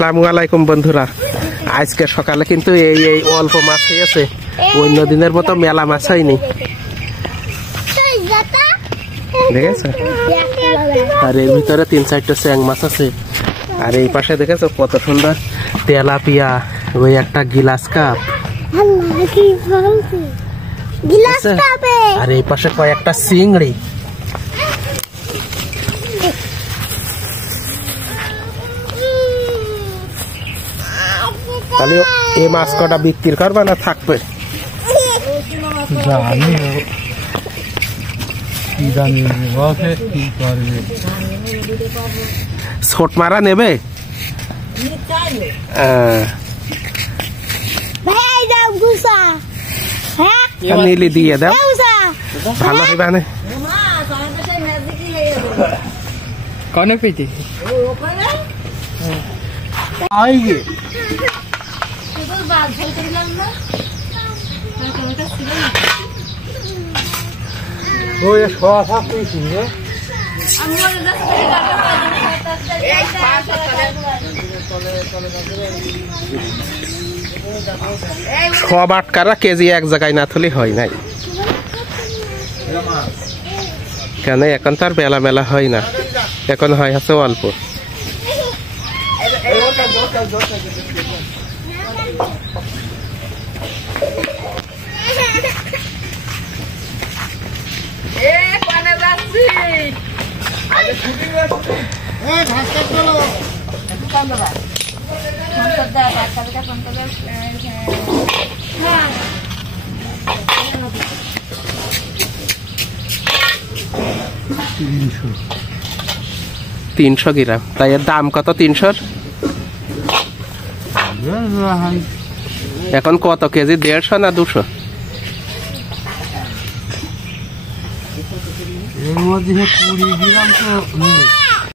আসসালামু আলাইকুম বন্ধুরা, আজকে সকালে কিন্তু এই অল্প মাছ হয়েছে, অন্য দিনের মতো মেলা মাছ হয়নি, দেখেছো? আর এর ভিতরে 3-4টা চ্যাং মাছ আছে। আর এই পাশে দেখেছো কত সুন্দর তেলাপিয়া, ওই একটা গিলাস কাপ, আর এই পাশে কয়েকটা চিংড়ি। তাহলে এই মাছ কটা বিক্রি করবা না থাকবে? ছোট মারা নেবে? নীলি দিয়ে দাও, ভালো হইবা না? কনে পেটি সব আটকারা কেজি এক জায়গায় না থলে হয় নাই কেন? এখন তো আর মেলা মেলা হয় না, এখন হয় আছে অল্প। $300 গ্রাম, তাই এর দাম কত? 300। এখন কত কেজি? 150 না 200? এর মধ্যে 20 গ্রাম তো